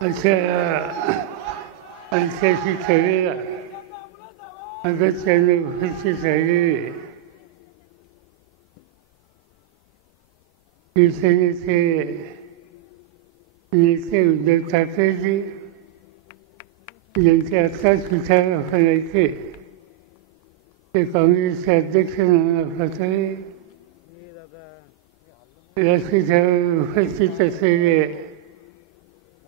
अशा ऐतिहासिक सभेला अगत्याने उपस्थित राहिलेले शिवसेनेचे नेते उद्धव ठाकरेजी, ज्यांचे आत्ताच विचार आपण ऐकले, ते काँग्रेसचे अध्यक्ष नाना पटोले, व्यासपीठावर उपस्थित असलेले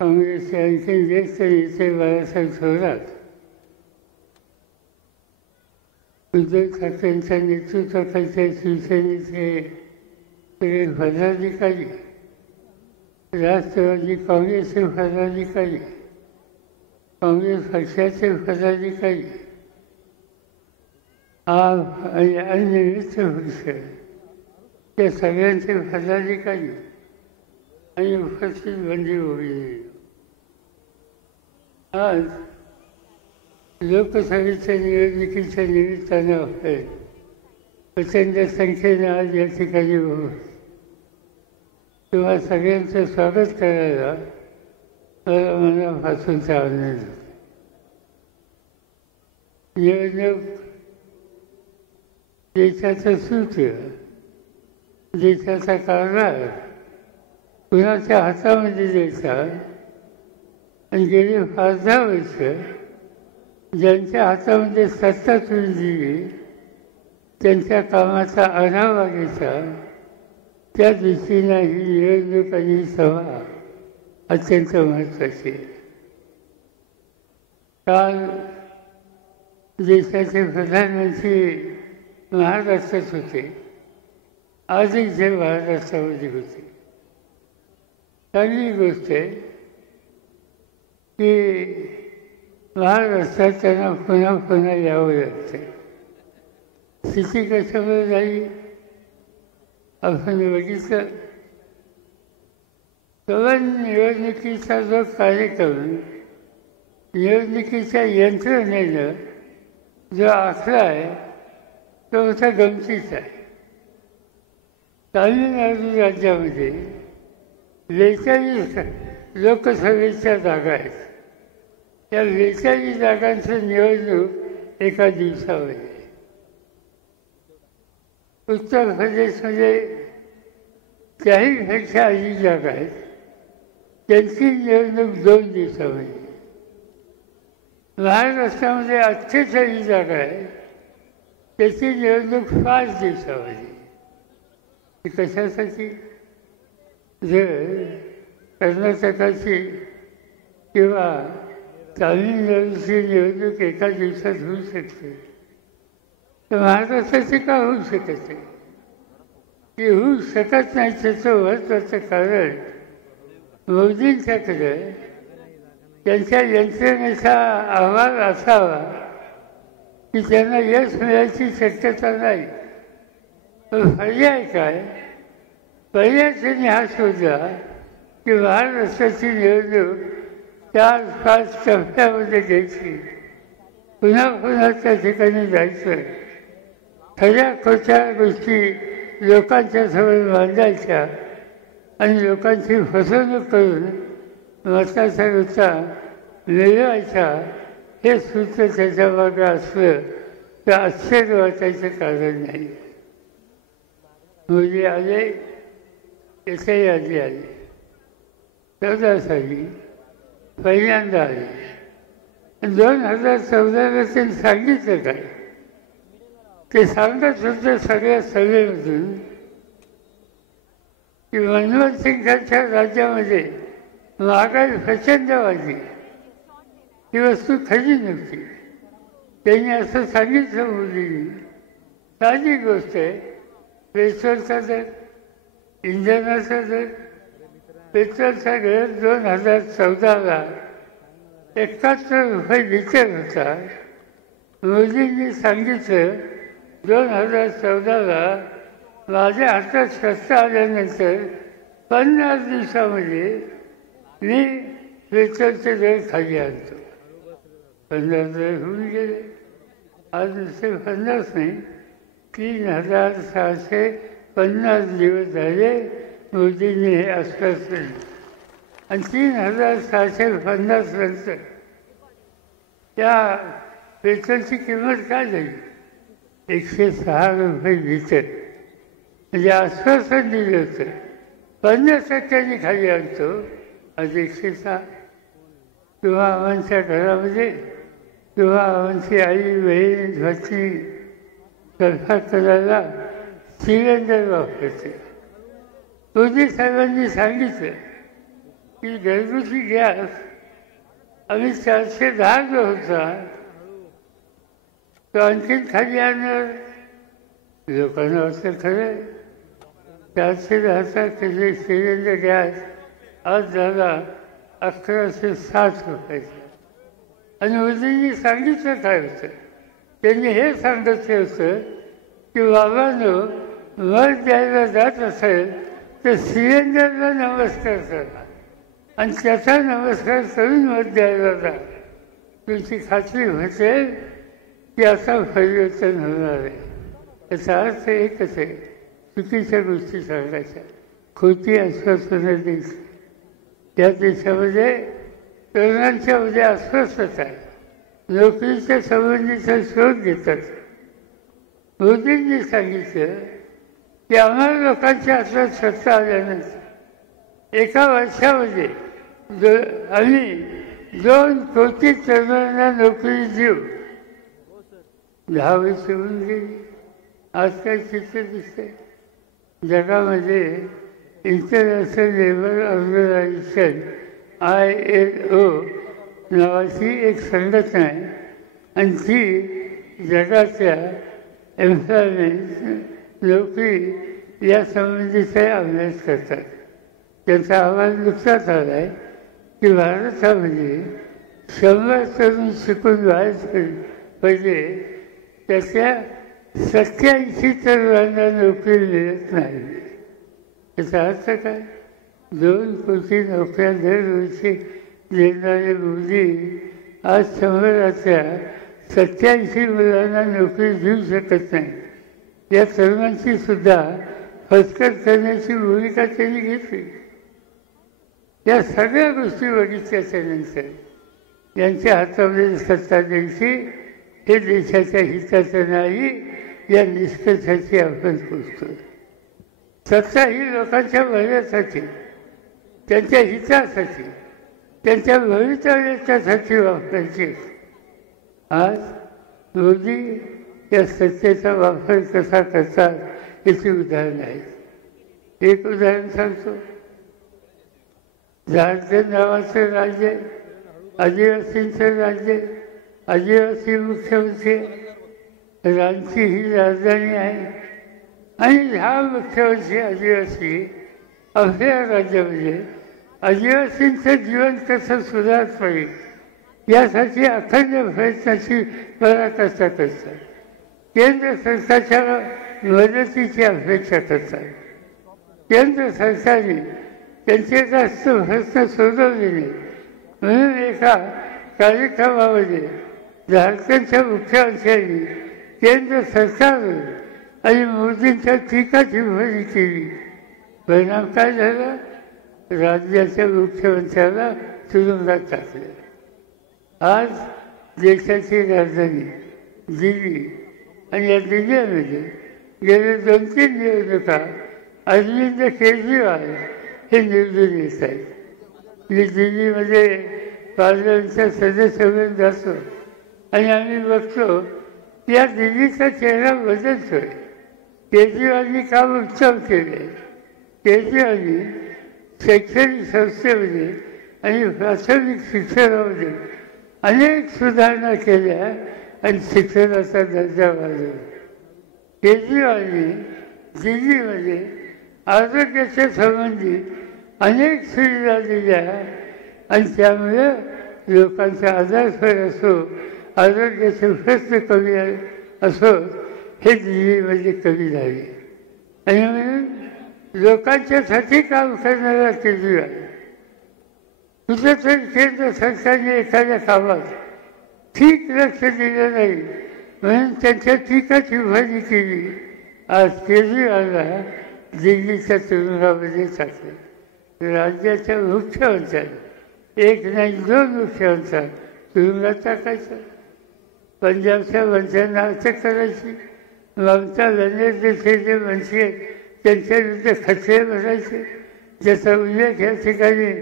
काँग्रेसचे आणखी ज्येष्ठ नेते बाळासाहेब थोरात, उद्धव ठाकरेंच्या नेतृत्वाखालच्या शिवसेनेचे सगळे पदाधिकारी, राष्ट्रवादी काँग्रेसचे पदाधिकारी, काँग्रेस पक्षाचे पदाधिकारी आणि अन्य मित्र पक्ष या सगळ्यांचे पदाधिकारी आणि उपस्थित बंधू-भगिनी, आज लोकसभेच्या निवडणुकीच्या निमित्तानं प्रचंड संख्येने आज या ठिकाणी तुम्हा सगळ्यांचं स्वागत करायला मला मनापासूनचा आनंद होतो. निवडणूक देशाचं सूत्र, देशाचा कारभार कुणाच्या हातामध्ये द्यायचा आणि गेली 5-10 वर्ष ज्यांच्या हातामध्ये सत्ता तुम्ही दिली त्यांच्या कामाचा आढावा घ्यायचा, त्या दृष्टीनं ही निवडणूक आणि ही सभा अत्यंत महत्त्वाची आहे. काल देशाचे प्रधानमंत्री महाराष्ट्रात होते, आजही जे महाराष्ट्रामध्ये होते. चांगली गोष्ट आहे की महाराष्ट्रात त्यांना पुन्हा पुन्हा यावं लागतं. स्थिती कशामुळे झाली आपण बघितलं. केवळ निवडणुकीचा जो कार्यक्रम, निवडणुकीच्या यंत्रणेनं जो आखला आहे तो मोठा गमतीचा आहे. तामिळनाडू राज्यामध्ये 42 लोकसभेच्या जागा आहेत. त्या 42 जागांचं निवडणूक एका दिवसामध्ये. उत्तर प्रदेशमध्ये त्याहीपेक्षा अधिक जागा आहेत, त्यांची निवडणूक 2 दिवसामध्ये. महाराष्ट्रामध्ये 48 जागा आहेत, त्याची निवडणूक 5 दिवसामध्ये. ती कशासाठी? जर कर्नाटकाची किंवा तामिळनाडूची निवडणूक एका दिवसात होऊ शकते, तर महाराष्ट्राची का होऊ शकत नाही? ती होऊ शकत नाही त्याचं महत्त्वाचं कारण मोदींच्याकडे त्यांच्या यंत्रणेचा अहवाल असावा की त्यांना यश मिळायची शक्यता नाही. पण पर्याय काय? पर्याय त्यांनी हा शोधला की महाराष्ट्राची निवडणूक 4-5 टप्प्यामध्ये घ्यायची, पुन्हा पुन्हा त्या ठिकाणी जायचं, खऱ्या खोट्या गोष्टी लोकांच्या समोर मांडायच्या आणि लोकांची फसवणूक करून मताचा रुचा मिळवायचा, हे सूत्र त्याच्या मागे असलं तर आश्चर्य वाटायचं कारण नाही. मोदी आले, याच्याही आधी आले, 14 साली पहिल्यांदा आले. 2014ला त्यांनी सांगितलं काय? ते सांगत होते सगळ्या सभेमधून की मनमोहन सिंगांच्या राज्यामध्ये महागाई प्रचंड वाढली, ही वस्तू खरी नव्हती. त्यांनी असं सांगितलं मोदींनी. साधी गोष्ट आहे, पेट्रोलचा दर, इंधनाचा दर. पेट्रोलचा दर 2014ला 71 रुपये लिटर होता. मोदींनी सांगितलं 2014ला माझ्या हातात सत्ता आल्यानंतर 50 दिवसामध्ये मी पेट्रोलचे दर खाली आणतो. 50 दर होऊन गेले. आज नुसते 50 नाही, 3650 दिवस झाले मोदींनी हे आश्वासन आणि 3,650 नंतर त्या पेट्रोलची किंमत काय झाली? 106 रुपये लिटर. म्हणजे आश्वासन दिलं होतं 50% खाली आणतो, आज 106. किंवा आमच्या घरामध्ये किंवा आमची आई बहीण भाची स्वयंपाक करायला सिलेंडर वापरते. मोदी साहेबांनी सांगितलं की घरगुती गॅस आम्ही 410 जो होता तो आणखीन खाली आणणार. लोकांना वाटतं खरं 410चा सिलेंडर गॅस आज झाला 1160 रुपयाचा. आणि मोदींनी सांगितलं काय होतं? त्यांनी हे सांगितलं होतं की बाबांनो, मत द्यायला जात असेल तर सिलेंडरला नमस्कार करा आणि त्याचा नमस्कार करून मत द्यायला जा. तुमची खात्री होते की आता परिवर्तन होणार आहे. याचा अर्थ एकच आहे, चुकीच्या गोष्टी सांगायच्या, खोटी आश्वासनं द्यायची. या देशामध्ये तरुणांच्या मध्ये अस्वस्थता आहे, नोकरीच्या संबंधीचा शोध घेतात. मोदींनी सांगितलं की आम्हाला लोकांच्या हातात सत्ता आल्यानंतर एका वर्षामध्ये आम्ही 2 कोटी तरुणांना नोकरी देऊ. 10 वर्ष होऊन गेली. आज काय चित्र दिसतंय? जगामध्ये इंटरनॅशनल लेबर ऑर्गनायझेशन ILO नावाची एक संघटना आहे आणि ती जगाच्या एम्प्लॉयमेंट, नोकरी या संबंधीचा अभ्यास करतात. त्यांचा अहवाल नुकताच आला आहे की भारतामध्ये 100 तरुण शिकून बाहेर पडले त्याच्या 87 तरुणांना नोकरी मिळत नाही. याचा अर्थ काय? 2 कोटी नोकऱ्या दरवर्षी देणारे मोदी आज 100 87 मुलांना नोकरी देऊ शकत नाही. या तरुणांची सुद्धा फसकट करण्याची भूमिका त्यांनी घेतली. या सगळ्या गोष्टी बघितल्याच्यानंतर यांच्या हातामध्ये सत्ता द्यायची हे देशाच्या हिताचं नाही या निष्कर्षाची आपण पोचतो. सत्ता ही लोकांच्या भल्यासाठी, त्यांच्या हितासाठी, त्यांच्या भवितव्याच्यासाठी वापरायची. आज मोदी या सत्तेचा वापर कसा करतात याची उदाहरण आहे. एक उदाहरण सांगतो. झारखंड नावाचं राज्य, आदिवासींचं राज्य, आदिवासी मुख्यमंत्री, रांची ही राजधानी आहे आणि हा मुख्यमंत्री आदिवासी आपल्या राज्यामध्ये आदिवासींचं जीवन कसं सुधारत पाहिजे यासाठी अखंड प्रयत्नाची पराकाष्ठा करतात. केंद्र सरकारच्या मदतीची अपेक्षा करतात. केंद्र सरकारने त्यांचे जास्त प्रश्न सोडवले नाही म्हणून एका कार्यक्रमामध्ये झारखंडच्या मुख्यमंत्र्यांनी केंद्र सरकारवर आणि मोदींच्या टीका-टिप्पणी केली. परिणाम काय झाला? राज्याच्या मुख्यमंत्र्याला तुरुंगात टाकले. आज देशाची राजधानी दिल्ली आणि या दिल्लीमध्ये गेले 2-3 निवडणुका अरविंद केजरीवाल हे निवडून येत आहेत. मी दिल्लीमध्ये पार्लमेंटचा सदस्य म्हणून जातो आणि आम्ही बघतो या दिल्लीचा चेहरा बदलतोय. केजरीवालनी काम उत्तम केले. केजरीवालनी शैक्षणिक संस्थेमध्ये आणि प्राथमिक शिक्षणामध्ये अनेक सुधारणा केल्या आणि शिक्षणाचा दर्जा वाढवला. केजरीवालनी दिल्लीमध्ये आरोग्याच्या संबंधित अनेक सुविधा दिल्या आणि त्यामुळे लोकांचा आजारपण असो, आरोग्याचे प्रश्न कमी असो हे दिल्लीमध्ये कमी झाले. आणि म्हणून लोकांच्यासाठी काम करणारा केजरीवाल कुठेतरी केंद्र सरकारने एखाद्या कामात ठीक लक्ष दिलं नाही म्हणून त्यांच्या टीका-टिप्पणी केली. आज केजरीवालला दिल्लीच्या तुरुंगामध्ये टाकले. राज्याच्या मुख्यमंत्र्यांना एक नाही 2 मुख्यमंत्र्यांना तुरुंगात टाकायचं. पंजाबच्या मंत्र्यांना अटक करायची. ममता बनर्जीचे जे मंत्री आहेत त्यांच्या विरुद्ध खटले भरायचे. ज्याचा उल्लेख या ठिकाणी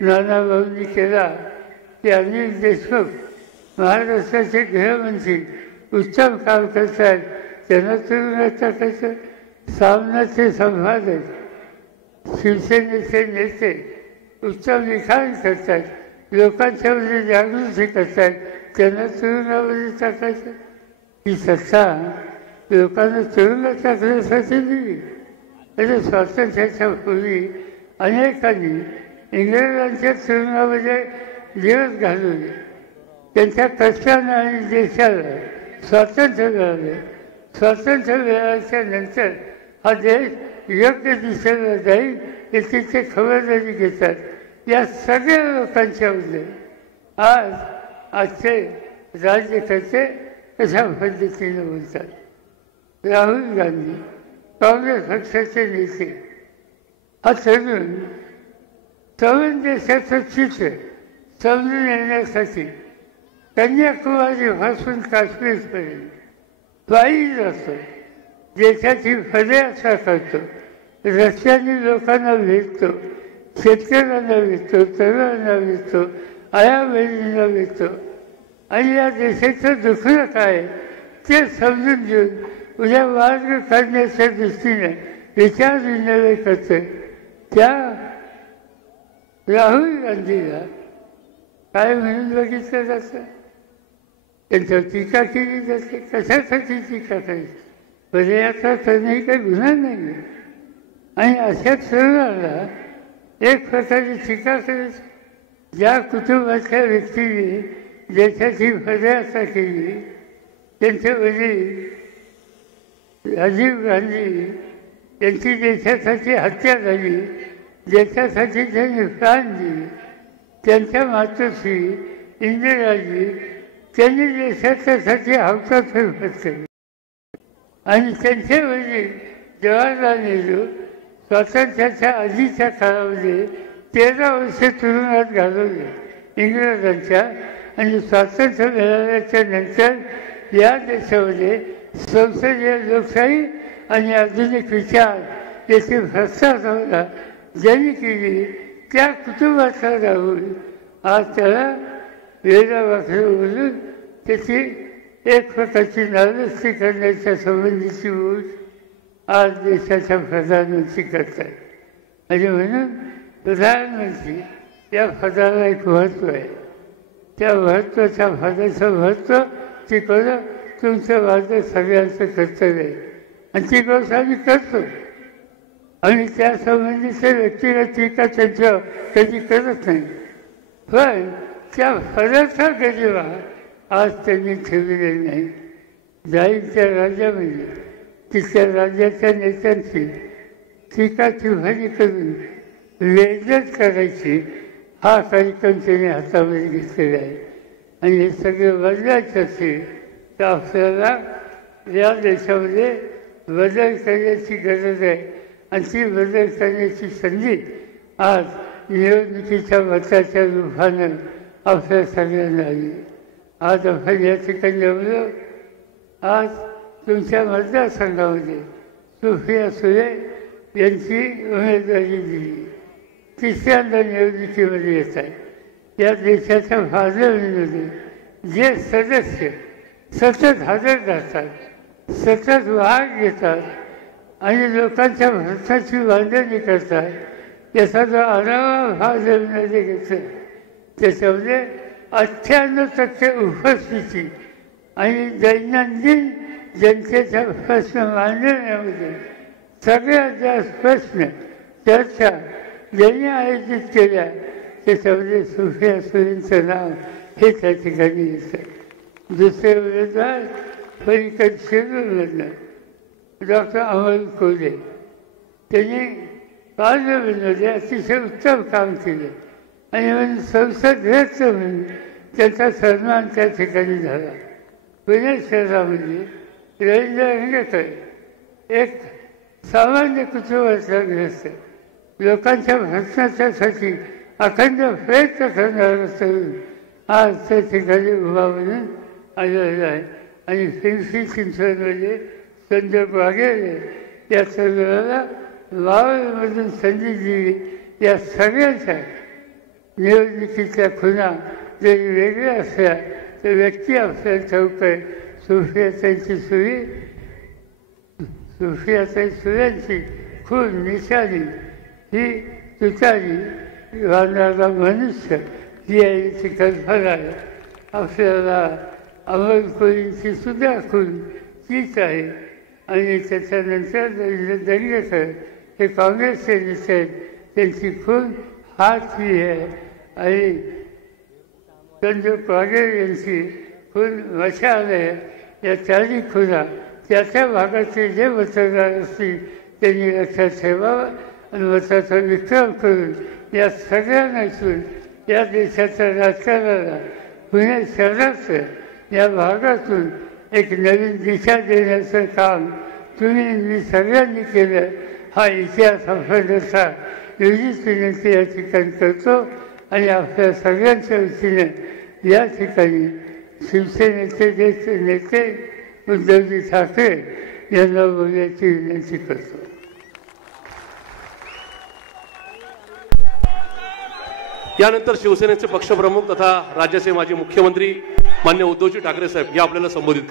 नानाभाऊंनी केला की अनिल देशमुख महाराष्ट्राचे गृहमंत्री उत्तम काम करत आहेत, त्यांना तुरुंगात टाकायचं. सामनाचे संपादक शिवसेनेचे नेते उत्तम लिखाण करतात, लोकांच्यामध्ये जागृती करतात, त्यांना तुरुंगामध्ये टाकायचं. ही सत्ता लोकांना तुरुंगात टाकण्यासाठी दिली. म्हणजे स्वातंत्र्याच्या पूर्वी अनेकांनी इंग्रजांच्या तुरुंगामध्ये दिवस घालवले. त्यांच्या कष्टानं आणि देशाला स्वातंत्र्य मिळाले. स्वातंत्र्य मिळाल्याच्या नंतर हा देश योग्य दिशेला जाईल याची ते खबरदारी घेतात. या सगळ्या लोकांच्यामध्ये आजचे राज्यकर्ते कशा पद्धतीने बोलतात. राहुल गांधी काँग्रेस पक्षाचे नेते हा तरुण देशाचं चित्र समजून येण्यासाठी कन्याकुमारीपासून काश्मीरपर्यंत पायी जातो, देशाची पदयात्रा करतो, रस्त्याने लोकांना भेटतो, शेतकऱ्यांना भेटतो, तरुणांना भेटतो, आया बहिणींना भेटतो आणि या देशाचं दुखणं काय ते समजून घेऊन उद्या मार्ग काढण्याच्या दृष्टीने विचार विनिमय करतो. त्या राहुल गांधीला काय म्हणून बघितलं जातं, त्यांच्यावर टीका केली जाते. कशासाठी टीका करायची? पदयात्रा करणे काही गुन्हा नाही. आणि अशा तरुणाला एक प्रकारे टीका करायची. ज्या कुटुंबाच्या व्यक्तीने देशाची पदयात्रा केली, त्यांचे वडील राजीव गांधी यांची देशासाठी हत्या झाली, देशासाठी त्यांनी प्राण दिले. त्यांच्या मातोश्री इंदिराजी त्यांनी देशाच्यासाठी हौतात्म्य पत्करले. आणि त्यांचे वडील जवाहरलाल नेहरू स्वातंत्र्याच्या आधीच्या काळामध्ये 13 वर्षे तुरुंगात घालवले इंग्रजांच्या. आणि स्वातंत्र्य मिळाल्याच्या नंतर या देशामध्ये संसदीय लोकशाही आणि आधुनिक विचार याची भ्रष्टाचार ज्यांनी केली त्या कुटुंबाचा राहुल आज त्याला वेदावाकडे बोलून त्याची एक प्रकारची नावस्ती करण्याच्या संबंधीची बोल आज देशाच्या प्रधानमंत्री करतात. आणि म्हणून प्रधानमंत्री या पदाला एक महत्त्व आहे. त्या महत्त्वाच्या पदाचं महत्त्व शिकवणं तुमचं माझं सगळ्यांचं कर्तव्य आहे. आणि ती गोष्ट आम्ही करतो. आणि त्या संबंधीच्या व्यक्तिगत टीका त्यांच्या कधी करत नाही. पण त्या पदाचा गरिमा आज त्यांनी ठेवलेला नाही. जाईल त्या राज्यामध्ये तिथल्या राज्याच्या नेत्यांची टीका टिप्पणी करून वेदन करायची हा कार्यक्रम त्यांनी हातामध्ये घेतलेला आहे. आणि हे सगळं बदलायचं असेल तर आपल्याला या देशामध्ये बदल करण्याची गरज आहे. आणि ती बदल करण्याची संधी आज निवडणुकीच्या मताच्या रूपानं आपल्या सगळ्यांना आली. आज आपण या ठिकाणी जमलो. आज तुमच्या मतदारसंघामध्ये सुप्रिया सुळे यांची उमेदवारी दिली. तिसऱ्यांदा निवडणुकीमध्ये येत आहे. या देशाच्या पार्लमेंटमध्ये जे सदस्य सतत हजर राहतात, सतत भाग घेतात आणि लोकांच्या भ्रष्टाची बांधणी करतात, याचा जो आढावा पार्लमेंटमध्ये घेतला त्याच्यामध्ये 98% उपस्थिती आणि दैनंदिन जनतेचा प्रश्न मांडण्यामध्ये सगळ्यात जास्त प्रश्न चर्चा ज्यांनी आयोजित केल्या त्याच्यामध्ये सुप्रिया सुळेंचं नाव हे त्या ठिकाणी येतं. दुसरे उमेदवार पलीकड शिरूरमधनं डॉक्टर अमोल कोल्हे, त्यांनी पार्लमेंटमध्ये अतिशय उत्तम काम केले आणि म्हणून संसद रत्न म्हणून त्यांचा सन्मान त्या ठिकाणी झाला. पुणे शहरामध्ये रवींद्र रंगेकर एक सामान्य कुटुंबाचा गृहस्थ, लोकांच्या भ्रष्टाचारासाठी अखंड प्रयत्न करणार असून आज त्या ठिकाणी उभा म्हणून आलेला आहे. आणि पिंपरी चिंचवडमध्ये संजय वाघेरे या सर्वांना वावरमधून संधी दिली. या सगळ्यांच्या निवडणुकीच्या खुणा जरी वेगळ्या असल्या तर व्यक्ती आपल्याला ठाऊक आहे. सुप्रियाताईंची सुप्रियाताई खून निशाणी ही तुतारी वाढणारा मनुष्य ही याची कल्पना आहे. आपल्याला अमोल कोळींची सुद्धा खून तीच आहे. आणि त्याच्यानंतर दंगेकर हे काँग्रेसचे नेते आहेत, त्यांची खून हाच ही आहे. आणि संजय वाघेरे यांची खून मशाल आहे. या चारही खुना त्या भागाचे जे मतदार असतील त्यांनी लक्षात ठेवावं आणि मताचा विक्रम करून या सगळ्यांना इथून या देशाच्या राजकारणाला पुणे शहराचं या भागातून एक नवीन दिशा देण्याचं काम तुम्ही मी सगळ्यांनी केलं. हा इतिहास आपल्याला एवढीच विनंती या ठिकाणी करतो. आणि आपल्या सगळ्यांच्या वतीने या ठिकाणी शिवसेनेचे ज्येष्ठ नेते उद्धवजी ठाकरे यांना बोलण्याची विनंती करतो. यानंतर शिवसेनेचे पक्षप्रमुख तथा राज्याचे माजी मुख्यमंत्री मान्य उद्धवजी ठाकरे साहेब या आपल्याला संबोधित करतात.